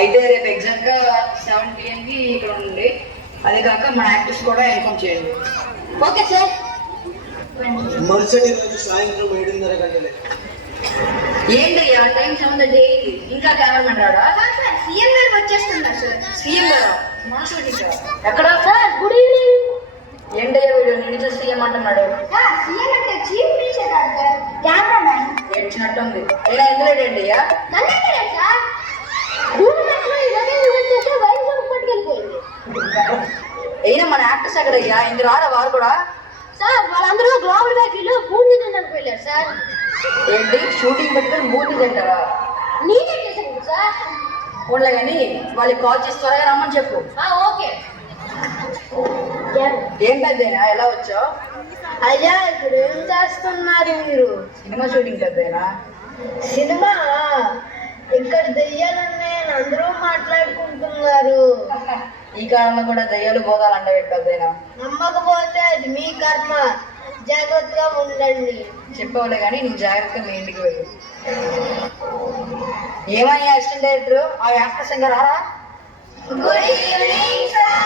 అయితే రేపు ఎగ్జాక్ట్గా 7 PM ఇక్కడ ఉండండి. అది కాక మన యాక్టర్స్ కూడా ఇన్ఫార్మ్ చేయండి. Okay sir. మరుసటి రోజు సాయంత్రం 7:30 గంటలే. ఏంటి ఆ టైం సంబంధం చేయండి. ఇంకా కెమెరామెన్ రాడా? సీఎం గారు వచ్చేస్తున్నారు సార్. సీఎం గారు మన షూటింగ్ ఎక్కడ సార్? Good evening. ఏంటయ్యా వీడియో నిన్ను సీఎం అంటున్నాడు. సీఎం అంటే చీఫ్ మినిస్టర్ కాదు సార్, కెమెరామెన్. ఏడ్చినట్టుంది. అయినా ఎందులో ఏంటి అయ్యా? సార్ అయినా మన యాక్టర్స్ ఎక్కడయ్యా? ఇంక రారా వారు కూడా? సార్ వాళ్ళందరూ గ్లోబల్ బ్యాటరీలో పూర్తి తినడానికి వెళ్ళారు సార్. ఏంటి షూటింగ్ పెట్టుకుని మూర్తి తింటారా? నేనే చేశాను సార్. ఫోన్లే కానీ వాళ్ళకి కాల్ చేసి త్వరగా రమ్మని చెప్పు. ఓకే. ఏంటదేనా ఎలా వచ్చావు? అయ్యా ఇప్పుడు ఏం చేస్తున్నారు మీరు? Cinema shooting పెద్దయినా? సినిమా ఇక్కడ దెయ్యాలున్నాయని అందరూ మాట్లాడుకుంటున్నారు. ఈ కాలంలో కూడా దయ్యాలు బోధాలంటే పెద్దయినా? నమ్మకపోతే అది మీ కర్మ. జాగ్రత్తగా ఉండండి. చెప్పవలే కానీ నువ్వు జాగ్రత్తగా మీ ఇంటికి వెళ్ళు. ఏమయ్యా అసిస్టెంట్ డైరెక్టర్, ఆ యాక్టర్స్ ఇంకా రారా? Good evening sir.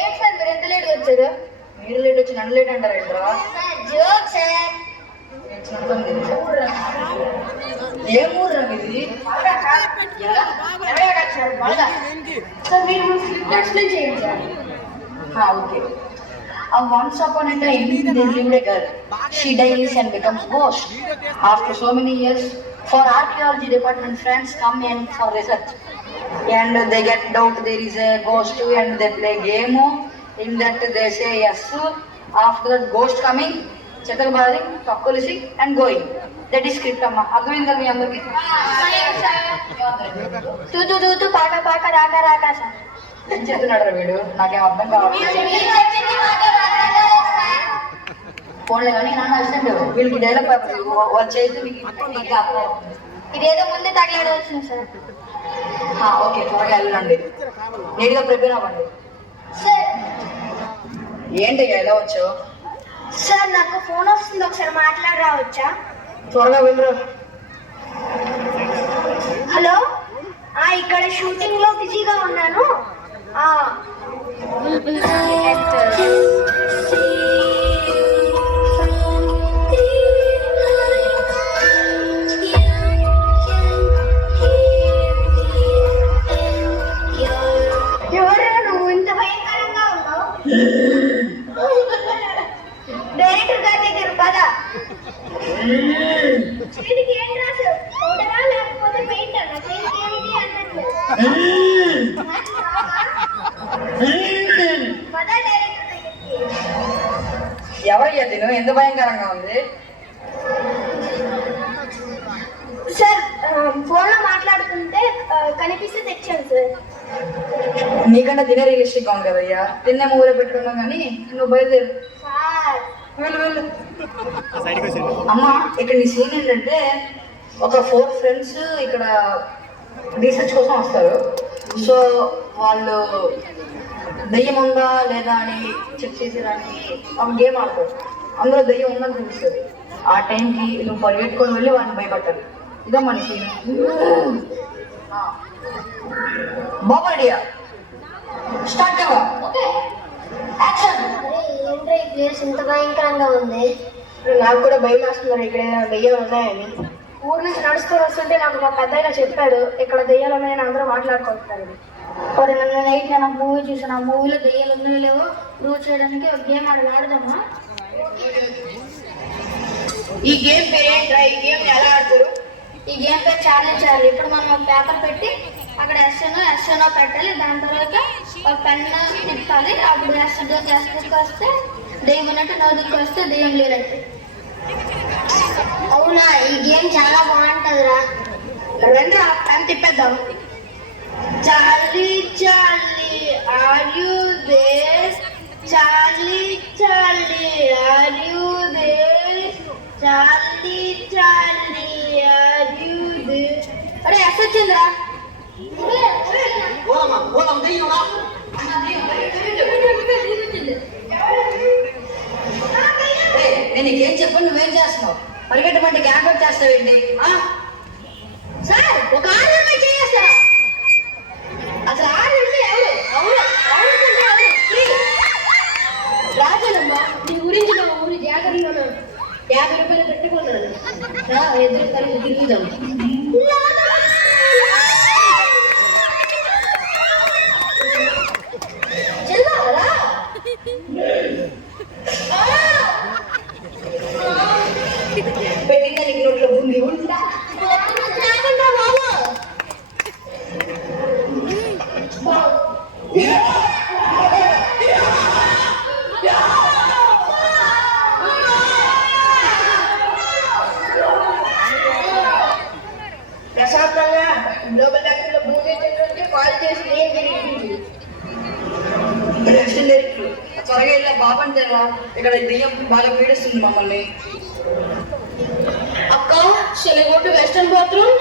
ఏంటి సార్ మీరు ఎంత లేట్గా వచ్చారు? మీరు లేట్ వచ్చి నన్ను లేట్ అంటారు ఏంట్రా? Joke sir. ఏం ఊర్రా ఇది? సార్ మీరు స్క్రిప్ట్ ఎక్స్ప్లెయిన్ చేయండి sir. Okay. Once upon a time, there lived a girl. She dies and becomes ghost. After so many years, for archaeology department friends come in for research, and they get doubt there is a ghost and they play game. In that they say yes. After that ghost coming, chetal baring, kakkolisi and going. That is script amma. అర్థమైందా మీ అందరికి? తూ పాట పాట రాక రాక sir. ఏం చెప్తున్నాడు వీడు? నాకేం అర్థం కావాలి. ఫోన్లే కానీ నాన్న అసిస్టెంట్ వీళ్ళకి డైలాగ్ వాళ్ళు చేసి మీకు అర్థం. ఇదేదో ముందే తగలాడ వచ్చింది సార్. ఓకే త్వరగా వెళ్ళండి. నీట్గా ప్రిపేర్ అవ్వండి. సార్ ఏంటి ఎలా వచ్చావు? సార్ నాకు ఫోన్ వస్తుంది, ఒకసారి మాట్లాడి రావచ్చా? త్వరగా వెళ్ళరు. హలో, ఇక్కడ షూటింగ్ లో బిజీగా ఉన్నాను. ఎవరు నువ్వు ఇంత భయంకరంగా ఉన్నావు? డైరెక్టర్ గారి దగ్గర పద. చేతికి ఏం రాసు? పౌడరా లేకపోతే పెయింట్ అన్న? చేతికి ఏమిటి అన్నట్లు. పద డైరెక్టర్ దగ్గరికి. ఎవరయ్యా తిను? ఎంత భయంకరంగా ఉంది సార్. ఫోన్ లో మాట్లాడుతుంటే కనిపిస్తే తెచ్చాను సార్. నీకంటే తినే రియలిస్టిక్ ఉంది కదయ్యా. తిన్నే మూవీలో పెట్టుకున్నావు కానీ నువ్వు బయలుదేరు. సార్ వెళ్ళు వెళ్ళు. అమ్మా ఇక్కడ నీ సీన్ ఏంటంటే ఒక 4 ఫ్రెండ్స్ ఇక్కడ రీసెర్చ్ కోసం వస్తారు. సో వాళ్ళు దెయ్యం ఉందా లేదా అని చెక్ చేసేదానికి ఒక గేమ్ ఆడతారు. అందులో దెయ్యం ఉందని చూపిస్తుంది. ఆ టైంకి నువ్వు పరిగెట్టుకొని వెళ్ళి వాళ్ళని భయపట్టాలి. ఇదో మన సీన్. బాబా రెడీయా? స్టార్ట్ అవ్వ. Okay action. ఏంట్రా ఈ ప్లేస్ ఇంత భయంకరంగా ఉంది? నాకు కూడా భయం వేస్తున్నారు ఇక్కడ దెయ్యాలు ఉన్నాయని. ఊరు నుంచి నడుచుకొని వస్తుంటే నాకు మా పెద్దయినా చెప్పాడు ఇక్కడ దెయ్యాలు ఉన్నాయని అందరూ మాట్లాడుకుంటున్నారు. మరి నన్ను నైట్ నేను మూవీ చూసాను. ఆ మూవీలో దెయ్యాలు ఉన్నాయో లేవో ప్రూవ్ చేయడానికి ఒక గేమ్ ఆడదామా? ఈ గేమ్ పేరేంట్రా? ఈ గేమ్ ఎలా ఆడతారు? ఈ గేమ్ పేరు ఛాలెంజ్ చేయాలి. ఇప్పుడు మనం ఒక పేపర్ పెట్టి అక్కడ ఎస్ఎనో పెట్టాలి. దాని తర్వాత ఒక పెన్ను తిప్పాలి. అప్పుడు ఎస్కి వస్తే దెయ్యం ఉన్నట్టు, నోదుకి వస్తే దెయ్యం లేదంటే. అవునా, ఈ గేమ్ చాలా బాగుంటుందిరా. రెండు పెన్ తిప్పేద్దాం. Charlie Charlie are you there? Charlie Charlie are you there? Charlie Charlie are you there? అరే ఎస్ వచ్చిందిరా. నేను నీకేం చెప్పను, నువ్వేం చేస్తున్నావు? పరిగెట్టమంటే గ్యాంగ్ చేస్తావేంటి? సార్ ఒక ఆర్డర్ చేస్తారా? బాబాని తెరా, ఇక్కడ దెయ్యం బాగా పీడిస్తుంది మమ్మల్ని. అక్క shall go to western bathroom.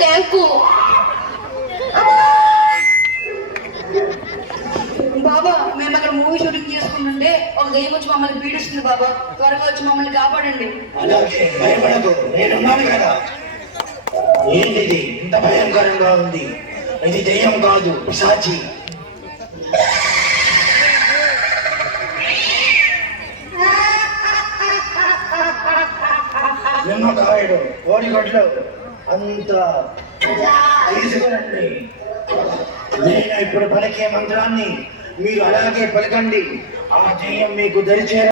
Thank you. బాబా మేము అక్కడ మూవీ షూటింగ్ చేసుకుంటుంటే ఒక దెయ్యం వచ్చి మమ్మల్ని పీడిస్తుంది బాబా, త్వరగా వచ్చి మమ్మల్ని కాపాడండి. అలాగే భయపడదు, నేనున్నాను కదా. ఏంటిది ఇంత భయంకరంగా ఉంది? ఇది దెయ్యం కాదు, పిశాచి. నిమ్మకాయలు, కోడిగొడ్లు అంత తీసుకురండి. నేను ఇప్పుడు పలికే మంత్రాన్ని మీరు అలాగే పలకండి. ఆ దెయ్యం మీకు దరిచే